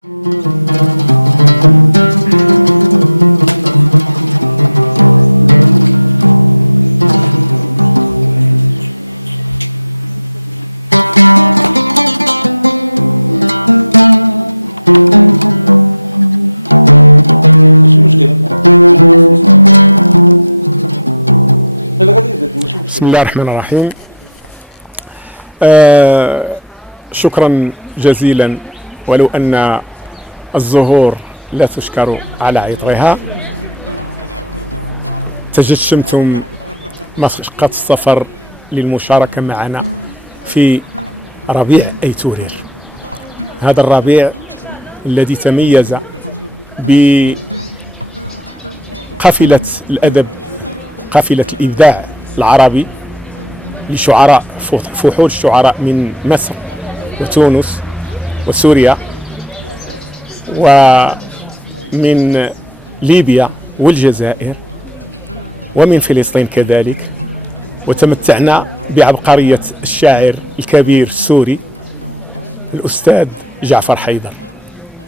بسم الله الرحمن الرحيم. شكرا جزيلا، ولو أن الزهور لا تشكر على عطرها. تجشمتم مشقة السفر للمشاركة معنا في ربيع أيتورير، هذا الربيع الذي تميز بقافلة الأدب، قافلة الإبداع العربي لشعراء فحول الشعراء من مصر وتونس وسوريا ومن ليبيا والجزائر ومن فلسطين كذلك. وتمتعنا بعبقرية الشاعر الكبير السوري الأستاذ جعفر حيدر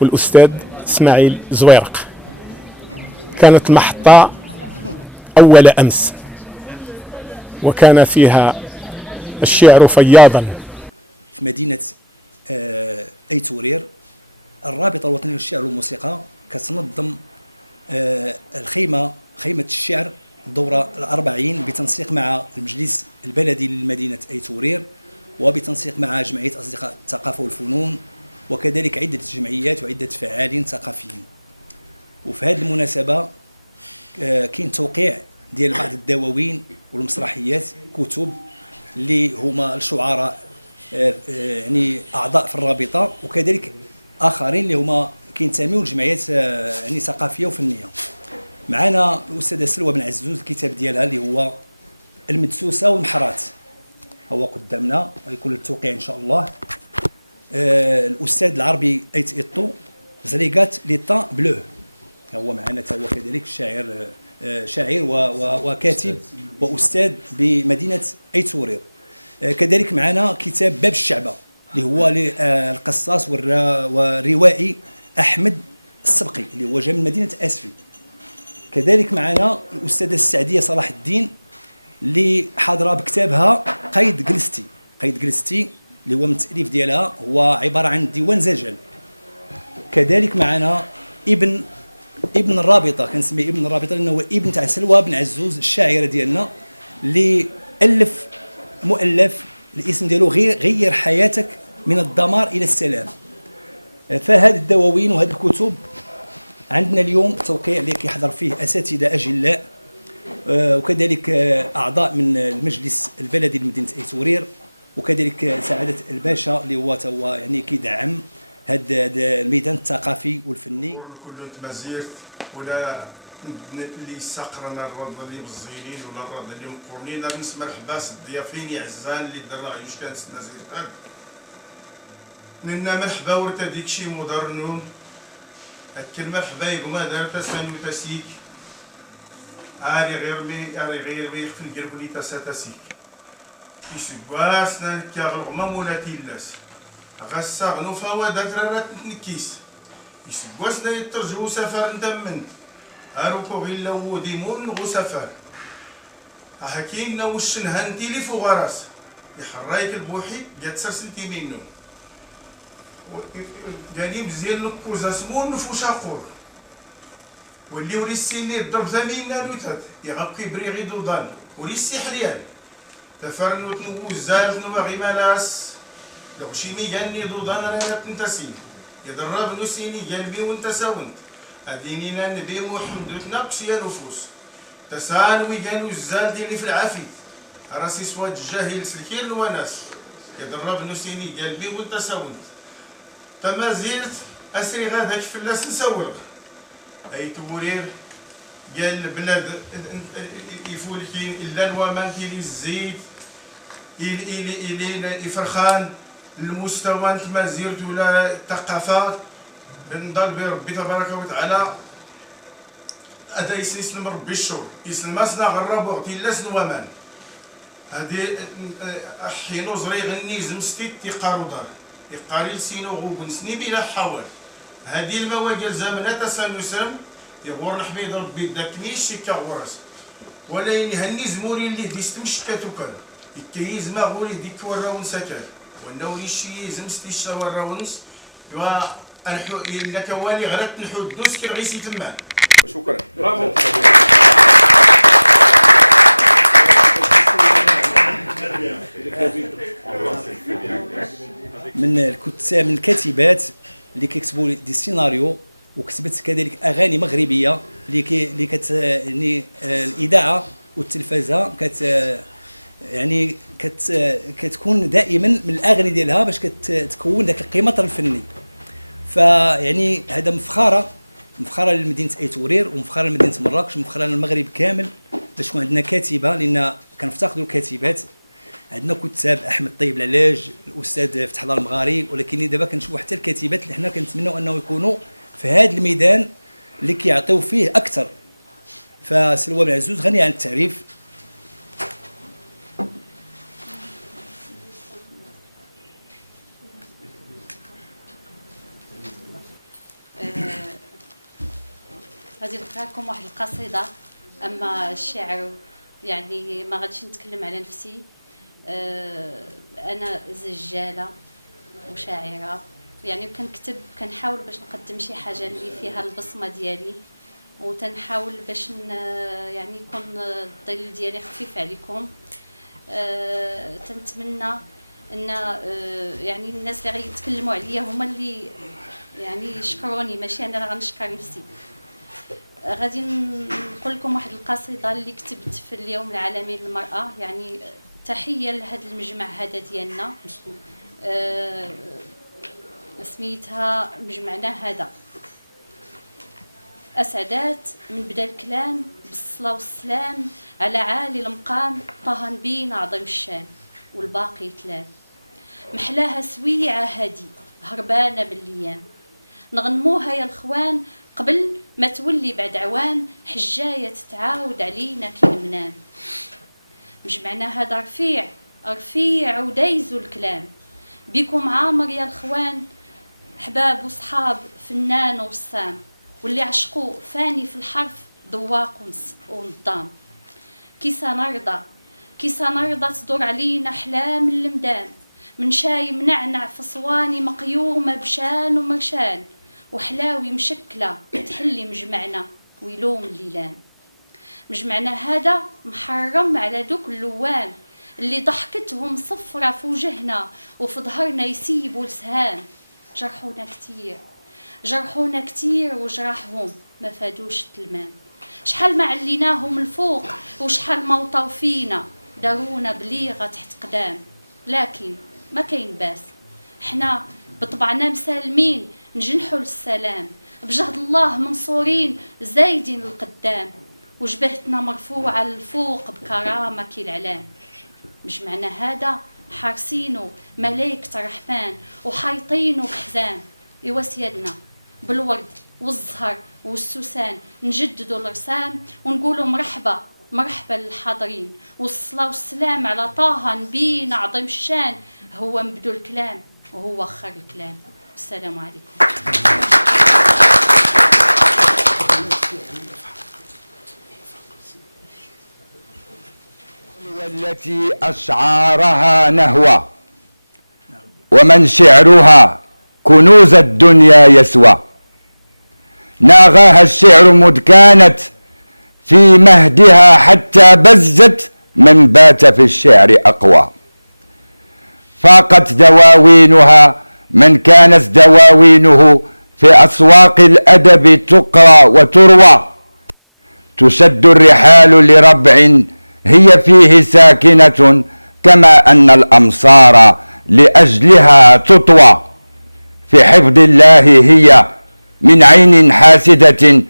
والأستاذ إسماعيل زويرق. كانت المحطة أول أمس، وكان فيها الشعر فياضا. في مدينة أيتورير الرابطة الوطنية للشعر والموسيقى كتنظم خيمة الشعر الدورة الأربعين بتنسيق مع المجلس البلدي لمدينة أيتورير وبتنسيق مع جمعية أصدقاء الثقافة والفنون وكذلك عدة جمعيات وعدة فعالين ثقافيين. وفي هذه المناسبة كاين توقيع ديال بعض الدواوين والمسرحيات، كتب اللي هما الشعراء يعني اعضاء في الرابطه، وكذلك اخرين اللي هما كينتميوا لجمعيات يعني ثقافيه وفنيه. معنا الاستاذه سلوى بن عزوز، الكتاب ديالها اللي هو المدسوسه والمحرات هو قدامنا، غيكون التوقيع ان شاء الله. الاستاذ العربي ايت ايطو زريغات ليطا بلو هو معنا هو كذلك شاعر وكاتب واستاذ بمدينه ايتورير. كذلك معنا كتاب باب الشعبه اللي هو القصاص والروائي احمد السبقي اللي هو جاي من مدينه اسفي. كذلك معنا الاستاذه السعديه صلاح الدين اللي حاضره بكتابها قيد جلستي اللي هو من التاليف ديالها هو عباره عن ديوان زجل. كذلك معنا ابن الرابطه، كنسميه ابن الرابطه لانه هو ابن تاع سلوى بن عزوز الشاعره ديالنا اللي الف مؤلف الاسم ديالو غير حياتك من الدمار الى السلام. فهذه الدواوين وهذه الكتب عندنا اليوم توقيع اللي كيحضر فيه اساتذه اجلاء وكذلك اعضاء من المجلس البلدي لمدينه ايتورير، وكذلك سعاده الباشا اللي هو يعني كيدعم هذا الميدان الثقافي والفني. مزير ولا اللي سقرنا الرد اللي بالزينين ولا الرد اللي مقرنين ناس مرحبا الضيافين يعزان اللي درنا عيوش كانت نزير لنا مرحبا ورتا ديك شي مدرنون هكا مرحبا يقوم دار تسانو تسيك اري غير بي في القلب اللي تساتسيك يسقاسنا كاغلغما مولاتي اللاس غساغنو فوا داترات نكيس يسقاسنا يترجو سفر ندمن هاروكو غير لو ديمون غو سفر حكينا وش نهنتي لي فوق راس يحرايك البوحي جات سرسنتي منو قالي مزيان نكوزا سمون نفوش اقور واللي وريسي اللي ضرب ثمين ناروتات يغبقي بريغي دودان وريسي حريان تفرنوت نوز زاج نبغي ملاس لو شي ميجاني دودان رانا تنتسين يضرب نسيني قلبي وانت ساونت ادينينا نبي محمد نقص يا نفوس تسانوي قالوا الزال ديالي في العافي راسي سواد الجاهل سلكير الوناس يضرب نسيني قلبي وانت ساونت تما زلت اسري غاداك فلاس نسولغ اي تورير قال البلاد يفولكي الا الومان كيلي الزيت الى فرخان المستوى نتما زيرت ولا الثقافات بنضل بربي تبارك وتعالى هذا يسلم ربي الشر يسلم اسنا غرب وقتي لا سنوامان هذه حينو زري غني زمستي تيقارو دار يقاري لسينو غوبن سني بلا حوال هذه المواجل زمنة تسنسم يغور نحميد ربي داكنيش كغورس ولا ينهني زموري اللي ديستمش كاتوكال يكيز ما غوري ديك وراون سكر وانه يشي زمستي وراونس يوا انحو الا كوالي غرات نحو الدوس كي غيسي تما. شكرا. برافو. من الكتاب من الكاتبات اللي كيكتبوا دي سيناريو وكتبت كذلك اغاني مغربيه اللي كت يعني الاذاعه والتلفزه يعني كتكون دائما من الاغاني ديالها باش كتكون ذاك القمطر الفني. فيعني هذا مفخره لمدينه ايتورير ومفخره لمدينه مراكش ومفخره للمغرب كامل باش تكون عندنا كاتبه، لان كنفتقدوا الكاتبات. عندنا كتاب احمد طيب العلاج، الاستاذ فتح الله المغاري، ولكن دابا كنشوفوا حتى الكاتبات اللي حنا كنتمنوا انه يكونوا في هذا الميدان اللي كيعطيو فيه اكثر. فسلوى بن عزوز غني عن التعريف. غادي نقرا لكم واحد القصيده، اما الشعر يعني ما غاديش نتكلم على نفسي. انا زجاله وشاعره، يعني كنكتب كنحاول باش نقدم شي حاجه اللي فيها البصمه ديالي، وتنحاول باش يعني يكون الظل ديالي خفيف عليكم. تنتمنى ان يعني الناس اللي غيتكلموا عليا هما اللي يعني يشكروني، ماشي انا اللي غنشكر نفسي. غادي نقول لكم واحد القصيده اللي كتبت في اليوم العالمي للمراه، يعني تحيه لهذا المجمع هذا ديالنا. سميتها مجمعنا هذا. اسعدات من بدا الكلام بالصلاه والسلام على عالي المقام طه نبينا عظيم الشان والباقي تلام. محلاها سويعه هادي هربانه بالايام، نغنموها يا الخوان قبل ما تولي بعد عوان حجايه تتعاود علينا كي المنام. مجمعنا هذا رفيع ودايزو الكلام، بيكم عامر يا الخوان حباب وصحاب فنان وبسام، واللي عشقوا فاني في الحرف ذواق ونظام. كيسا نرضى تدور علينا احلام المدام، من شاي منعنع في صواني مقيومه بشان ومرشان، وحلاوي مشكله تحلي مجمعنا ويلوم الليلان. مجمعنا هذا محرم على دوك اللوان اللي ضحكتهم صفرة في وجهنا وفي ظهرنا يسيبوا السهام. جرحونا كتير وجراحهم ما فادوش التلمان. شحال ما عليناهم الفوق وشحال ما وطاو فينا، دارونا بليغة تحت قدام، لكن ما كاين باس. حنا بطبعنا مسالمين نجنحوا للسلام، بجهد الله منصورين زايدين القدام، وجبهتنا مرفوعة للفوق بكرامة كي العلام. مجمعنا هذا حارسينو ملايكة الرحمن وحايطينو بحزام. إوا سيادنا بالورد والزهر والسوسان نجددوا الرسام ونقولوا مرحبا للحاضرين، والصلاة والسلام على طه نبينا عظيم الشان، هو مبدو الكلام وهو خير الكلام. السلام عليكم. والتي أشعارها نهوى، ومن شعرها كنوز الدنيا يسوى. ناغاها الشعر مذ كانت في مهدها حتى بزت من بات في الشعر أقوى. فاقت دواوينها من كانت دواوينه في أسواق الأدب تقرى وتروى. تشد الرحال لربع هي فيه ساكنة، كما أن الأمصار لأجلها تطوى. في حفظ الله هي من عين حاسدة،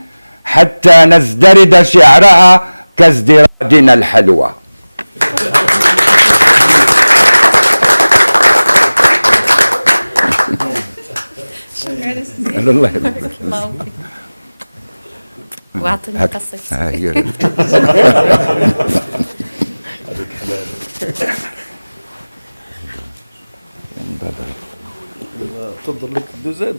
حتى نزدرد شعرها كازدراجنا الحلوى. الله يبارك فيك. واعطيني قصتي. تضر لك الدوزان.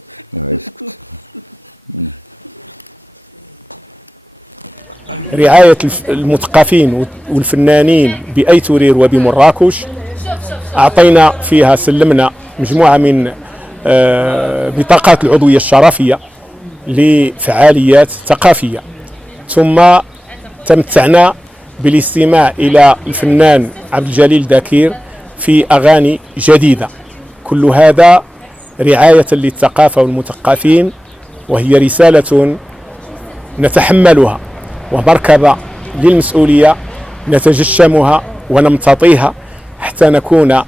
رعاية المثقفين والفنانين بأيتورير وبمراكش أعطينا فيها، سلمنا مجموعة من بطاقات العضوية الشرفية لفعاليات ثقافية، ثم تمتعنا بالاستماع إلى الفنان عبد الجليل داكير في أغاني جديدة. كل هذا رعاية للثقافة والمثقفين، وهي رسالة نتحملها ومركبة للمسؤولية نتجشمها ونمتطيها حتى نكون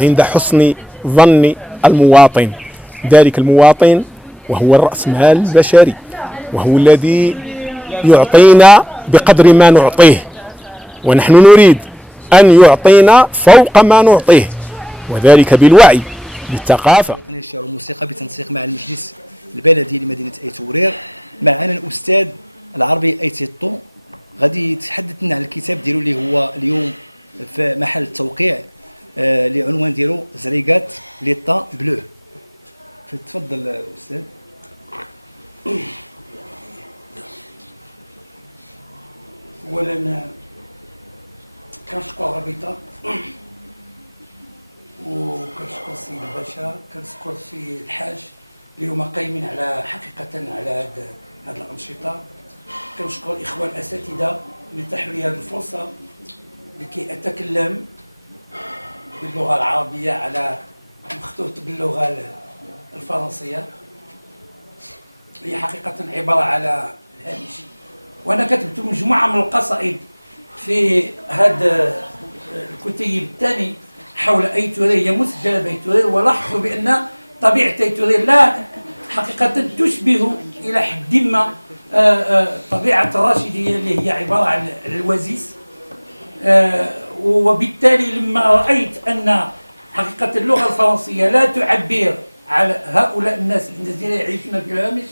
عند حسن ظن المواطن. ذلك المواطن وهو الرأسمال البشري، وهو الذي يعطينا بقدر ما نعطيه، ونحن نريد أن يعطينا فوق ما نعطيه، وذلك بالوعي بالثقافة. الشعر والموسيقى بتنسيق مع المجلس البلدي لمدينة أيتورير. معنا الأستاذ العربي أيتيطو غادي يتحدث لنا على الكتاب ديالو اللي هو اليوم في محل التوقيع، لعنوان ديالو زريقات ليطا بلو. تفضل أستاذ. اولا كنشكر الرابطه وكنشكر السيد الباشا، كنشكر السيد الحاج اللي هما قايمين على حقيقه على هاد الانشطه. كنشكر الاخوان الاساتذه اللي تاحوا لي هذه الفرصه لكي اتكلم باللغه العربيه على مخطوط باللغه الفرنسيه. هي حقيقه عباره على الهامش، وانا كتبت مجموعه من القصائد في هذا الكتيب الثاني حول أيتورير، هي مسجله بأيتورير، ولاحظوا بان طبيعه أيتورير لا حقيقه تشبه الى حد ما طبيعه الراشديه اللي هي عباره عن الوزيس. وبالتالي لما رايت ان حقيقه اللغه الفرنسيه لا تعبر على هؤلاء الناس الذين يعيشون في الهامش،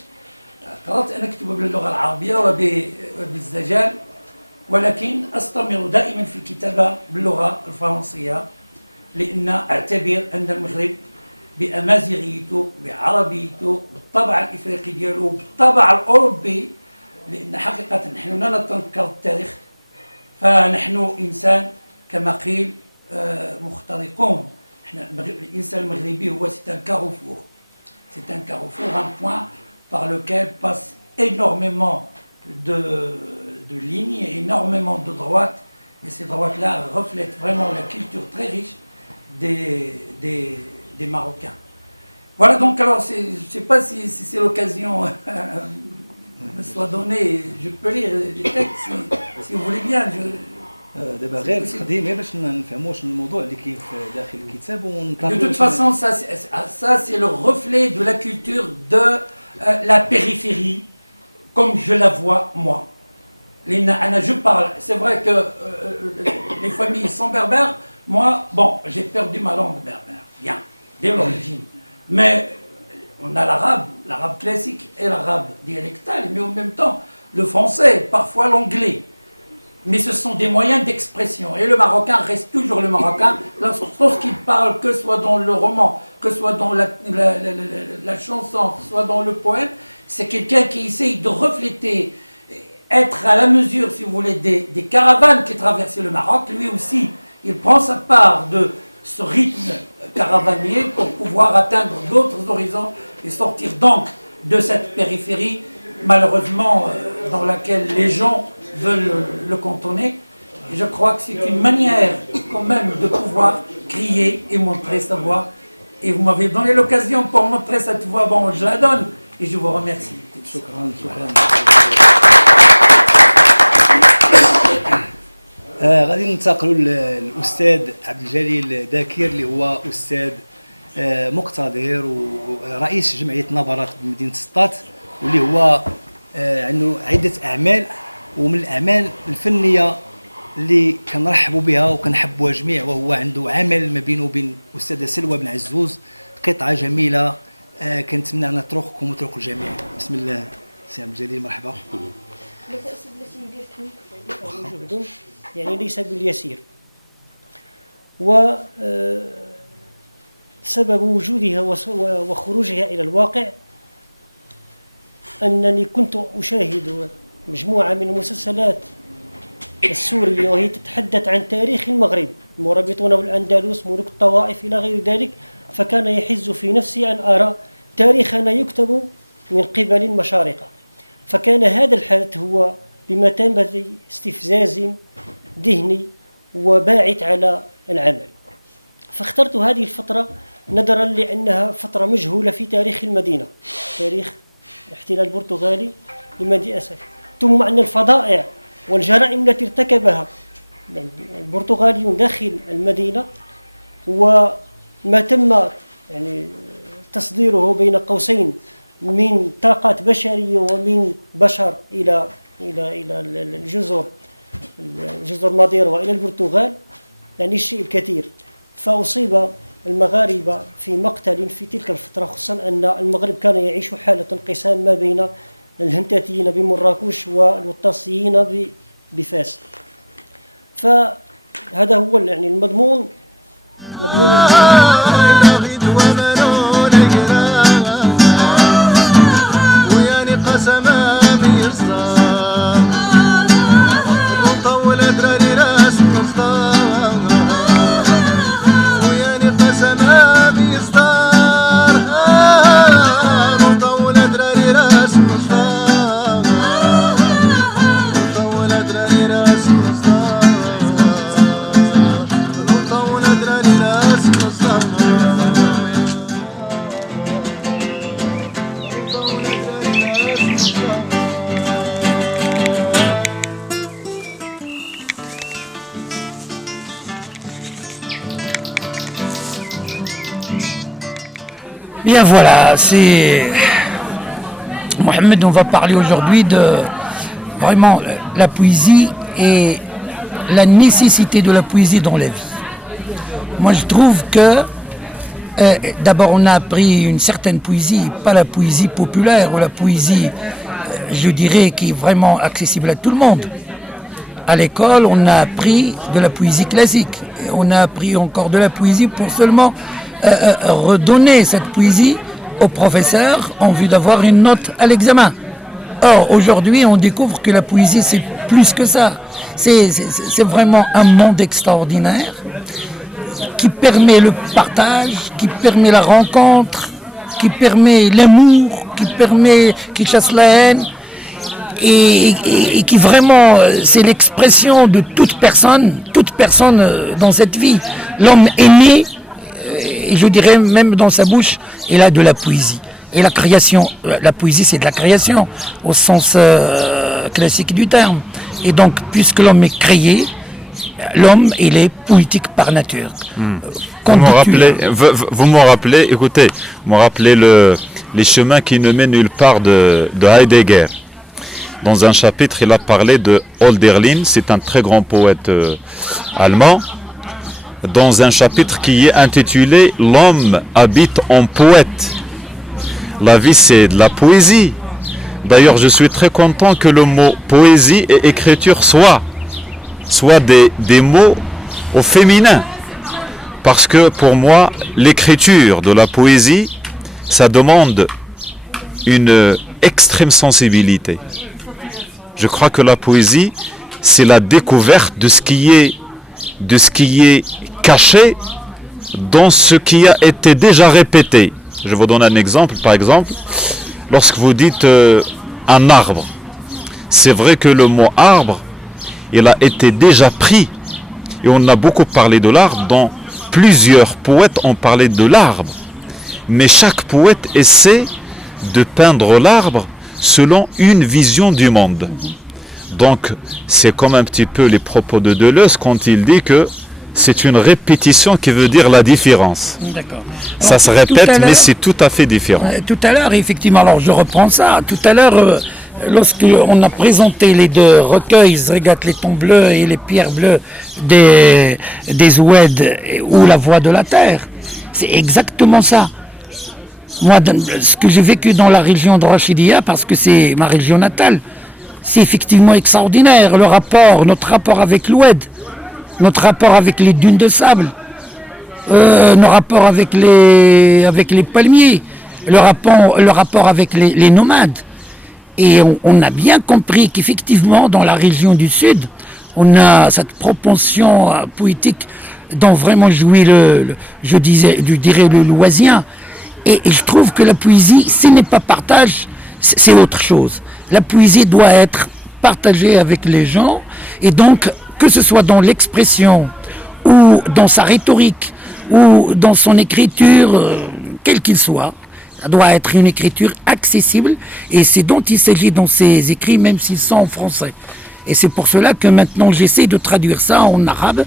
قررت أن أكتب باللغة العربية وبالزجال، ولكن أستمر دائما في الكتابة باللغة الفرنسية، لأن أعتبر أن المغرب بأمازيغيته بعربيته بالطبع الإفريقي ديالو بالطبع الأوروبي، لأن حقيقة نحن لا نتنكر التاريخ، فنحن إنسان كما قيل مخترقون. الإنسان المغربي هو سيتان كاروفور، سيتان كاروفور، un point par lequel passe énormément de lignes, énormément de droites, et ces droites-là reflètent vraiment la culture très riche des Marocains. Voilà, donc alors je ne sais pas si c'est l'occasion me soit donnée, je peux lire les textes si vous voulez bien. دابا غير تقديم باش نفهموا شنو الموضوع اللي كاين داخل الكتاب ونطلعوا. De toute façon, ça c'est le reflet de la culture de la périphérie, comme je la vois moi. Je parle, c'est vrai que les familles sont berbères. Moi, bon, j'ai perdu ma langue berbère, bien, dès l'origine. Mais on a l'arabe classique et l'arabe dialectal, mais en même temps le français, parfois l'anglais. Mais ce sont des moyens d'expression. Et le marocain reste toujours le marocain, lorsqu'il parle, que ce soit dans le roman, que ce soit dans la chanson, que ce soit dans le poème, c'est quelqu'un qui essaye de refléter, être à la mesure, si vous voulez, des caravanes qui traversaient le Maroc. Lui aussi, il prend sa part de ce rythme caravanier pour pouvoir atteindre d'autres horizons et sortir donc de cette périphérie, malheureusement, dans laquelle les gens veulent le cantonner. Et je crois que c'est une manière quand même de pouvoir crier et montrer sa voix. Et vous m'avez donné l'occasion pour montrer cette voix, bon, je la donne et je vous remercie. غادي ننتقلوا للاستاذ عبد الجليل داكير اللي هو استاذ مقتدر ورئيس جمعيه نبرات بمدينه سطات، واللي هو عنده عده اعمال، ومن الاعمال الفنيه اللي كنرحبوا بها وكنحبوها جميع، وهو عنده عمل ما بينه وبين الاستاذه سلوى بن عزوز، قطعه جميله كنتمنى ان تروقكم وتروق الجميع. بسم الله سي عبد الجليل، مرحبا. جهد يعني ليس باليسير، و سبب وجودها وخروجها إلى الواقع أنني كنت أشاهد مجموعة من المسلسلات السورية وهي تتحدث عن تاريخ المغرب، المرابطون والأندلس، ملوك الطوائف إلى غير ذلك، فكان يحز في نفسي أن أرى تاريخنا يكتب من قبل المشارقة. فكان هذا الحدث هو بمثابة استفزاز ذهني وباعث على العمل. فاخترت هذه الفترة نظرا لأنها فترة مجهولة في تاريخ المدينة، تاريخ الاحتلال البرتغالي لمدينة أسف، ثم أن الفظائع والجرائم التي ارتكبها البرتغاليون داخل المدينة وما تم يعني تصديره بين قوسين من طاقات بشرية ومن بشر إلى الجزر ماديرا وإلى البرتغال، يعني الشيء الكثير. فأصيب المغاربة في مقتل في تلك الفترة، خصوصا أن المغرب كان يعيش حالة انقسام ما بين الهنتاتيين بمراكش والوطاسيين بفاس. فهذا هو يعني المضمون Bien voilà, c'est Mohamed, on va parler aujourd'hui de vraiment la poésie et la nécessité de la poésie dans la vie. Moi je trouve que d'abord on a appris une certaine poésie, pas la poésie populaire ou la poésie je dirais qui est vraiment accessible à tout le monde. À l'école on a appris de la poésie classique, et on a appris encore de la poésie pour seulement redonner cette poésie au professeur en vue d'avoir une note à l'examen. Or, aujourd'hui, on découvre que la poésie, c'est plus que ça. C'est vraiment un monde extraordinaire qui permet le partage, qui permet la rencontre, qui permet l'amour, qui chasse la haine et qui vraiment, c'est l'expression de toute personne dans cette vie. L'homme est né, et je dirais même dans sa bouche, il a de la poésie. Et la création, la poésie c'est de la création au sens classique du terme. Et donc puisque l'homme est créé, l'homme il est poétique par nature. Vous me rappelez, écoutez, vous me rappelez les chemins qui ne mènent nulle part de Heidegger. Dans un chapitre, il a parlé de Hölderlin, c'est un très grand poète allemand. Dans un chapitre qui est intitulé « L'homme habite en poète ». La vie, c'est de la poésie. D'ailleurs, je suis très content que le mot poésie et écriture soient des mots au féminin. Parce que pour moi, l'écriture de la poésie, ça demande une extrême sensibilité. Je crois que la poésie, c'est la découverte de ce qui est caché dans ce qui a été déjà répété. Je vous donne un exemple. Par exemple, lorsque vous dites un arbre, c'est vrai que le mot arbre, il a été déjà pris. Et on a beaucoup parlé de l'arbre, dont plusieurs poètes ont parlé de l'arbre. Mais chaque poète essaie de peindre l'arbre selon une vision du monde. Donc, c'est comme un petit peu les propos de Deleuze quand il dit que c'est une répétition qui veut dire la différence. D'accord. Ça se répète, mais c'est tout à fait différent. Tout à l'heure, effectivement, alors je reprends ça. Tout à l'heure, lorsqu'on a présenté les deux recueils, Zregat les tons bleus et les pierres bleues des Oued ou La Voix de la Terre, c'est exactement ça. Moi, ce que j'ai vécu dans la région de Rachidia, parce que c'est ma région natale, c'est effectivement extraordinaire. Notre rapport avec l'Oued, notre rapport avec les dunes de sable. nos rapports avec les palmiers, le rapport avec les nomades. Et on a bien compris qu'effectivement, dans la région du Sud, on a cette propension poétique dont vraiment jouit je dirais le loisien. Et je trouve que la poésie, ce n'est pas partage, c'est autre chose. La poésie doit être partagée avec les gens, et donc, que ce soit dans l'expression, ou dans sa rhétorique, ou dans son écriture, quel qu'il soit, ça doit être une écriture accessible, et c'est dont il s'agit dans ces écrits, même s'ils sont en français. Et c'est pour cela que maintenant j'essaie de traduire ça en arabe,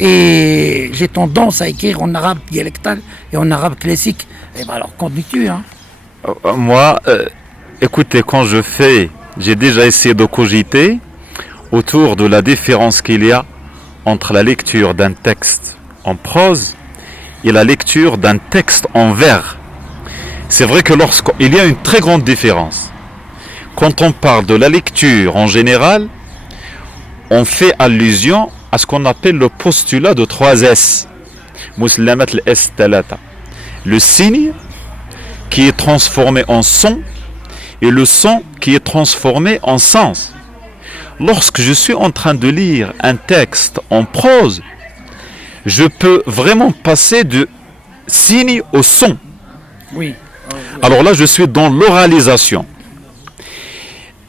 et j'ai tendance à écrire en arabe dialectal et en arabe classique. Et ben alors, qu'en dis-tu, hein? Moi, écoutez, j'ai déjà essayé de cogiter autour de la différence qu'il y a entre la lecture d'un texte en prose et la lecture d'un texte en vers. C'est vrai que lorsqu'il y a une très grande différence. Quand on parle de la lecture en général, on fait allusion à ce qu'on appelle le postulat de 3 S. Muslamat al-S talata. Le signe qui est transformé en son et le son qui est transformé en sens. Lorsque je suis en train de lire un texte en prose, je peux vraiment passer de signe au son. Oui. Alors là, je suis dans l'oralisation.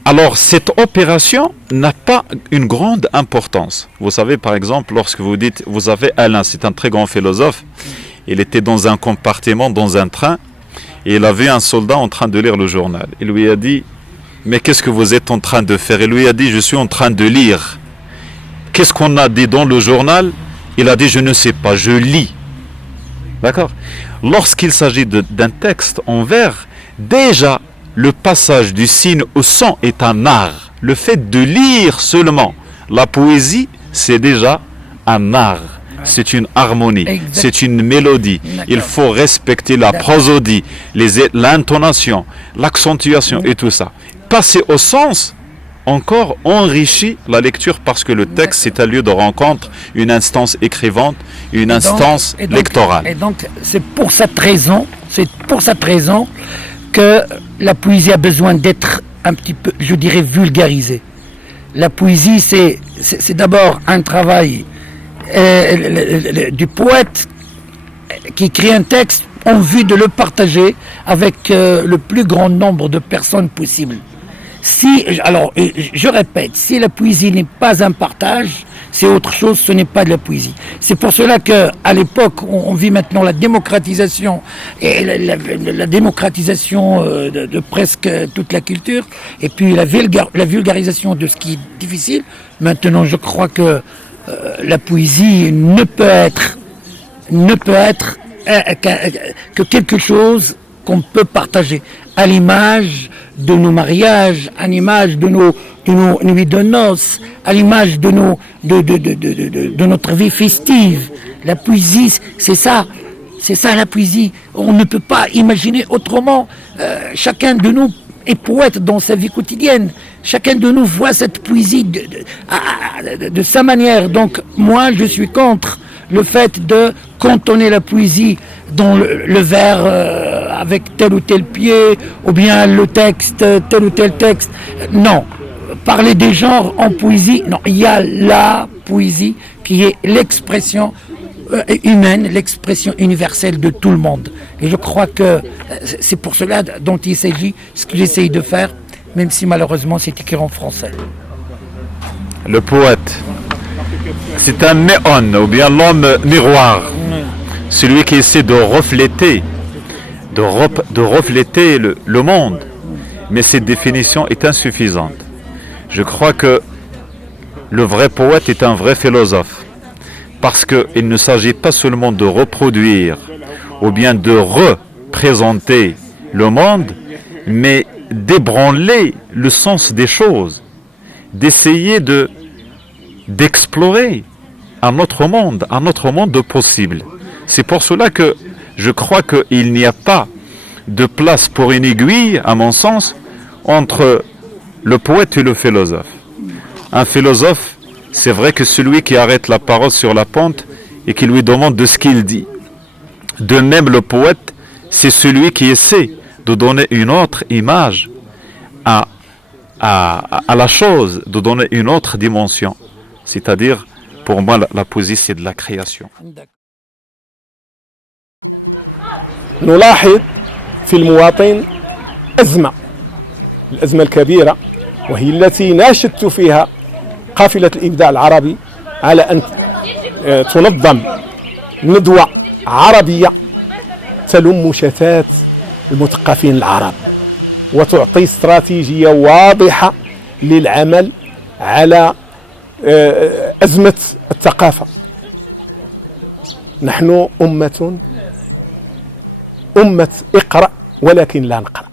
Alors, cette opération n'a pas une grande importance. Vous savez, par exemple, lorsque vous dites, vous avez Alain, c'est un très grand philosophe, il était dans un compartiment, dans un train, et il a vu un soldat en train de lire le journal. Il lui a dit, mais qu'est-ce que vous êtes en train de faire? Il lui a dit, je suis en train de lire. Qu'est-ce qu'on a dit dans le journal? Il a dit, je ne sais pas, je lis. D'accord? Lorsqu'il s'agit d'un texte en vers, déjà, le passage du signe au son est un art. Le fait de lire seulement la poésie, c'est déjà un art. C'est une harmonie, c'est une mélodie. Il faut respecter la prosodie, l'intonation, l'accentuation et tout ça. Passer au sens, encore enrichit la lecture parce que le texte, c'est un lieu de rencontre, une instance écrivante, une instance lectorale. Et donc, c'est pour cette raison que la poésie a besoin d'être un petit peu, je dirais, vulgarisée. La poésie, c'est d'abord un travail du poète qui écrit un texte en vue de le partager avec le plus grand nombre de personnes possible. Alors, je répète, si la poésie n'est pas un partage, c'est autre chose, ce n'est pas de la poésie. C'est pour cela qu'à l'époque, on vit maintenant la démocratisation, et la démocratisation de presque toute la culture, et puis la vulgarisation de ce qui est difficile. Maintenant, je crois que la poésie ne peut être que quelque chose qu'on peut partager, à l'image de nos mariages, à l'image de nos nuits de noces, à l'image de notre vie festive. La poésie, c'est ça la poésie. On ne peut pas imaginer autrement. Chacun de nous est poète dans sa vie quotidienne. Chacun de nous voit cette poésie de sa manière. Donc moi, je suis contre le fait de cantonner la poésie dans le vers avec tel ou tel pied, ou bien le texte, tel ou tel texte. Non, parler des genres en poésie, non, il y a la poésie qui est l'expression humaine, l'expression universelle de tout le monde. Et je crois que c'est pour cela dont il s'agit, ce que j'essaye de faire, même si malheureusement c'est écrit en français. Le poète, c'est un méon, ou bien l'homme miroir, celui qui essaie de refléter le monde, mais cette définition est insuffisante. Je crois que le vrai poète est un vrai philosophe, parce qu'il ne s'agit pas seulement de reproduire ou bien de représenter le monde, mais d'ébranler le sens des choses, d'essayer d'explorer un autre monde possible. C'est pour cela que je crois qu'il n'y a pas de place pour une aiguille, à mon sens, entre le poète et le philosophe. Un philosophe, c'est vrai que celui qui arrête la parole sur la pente et qui lui demande de ce qu'il dit. De même, le poète, c'est celui qui essaie de donner une autre image à la chose, de donner une autre dimension. C'est-à-dire, pour moi, la poésie, c'est de la création. نلاحظ في المواطن أزمة، الأزمة الكبيرة، وهي التي ناشدت فيها قافلة الإبداع العربي على أن تنظم ندوة عربية تلم شتات المثقفين العرب وتعطي استراتيجية واضحة للعمل على أزمة الثقافة. نحن أمة اقرأ ولكن لا نقرأ.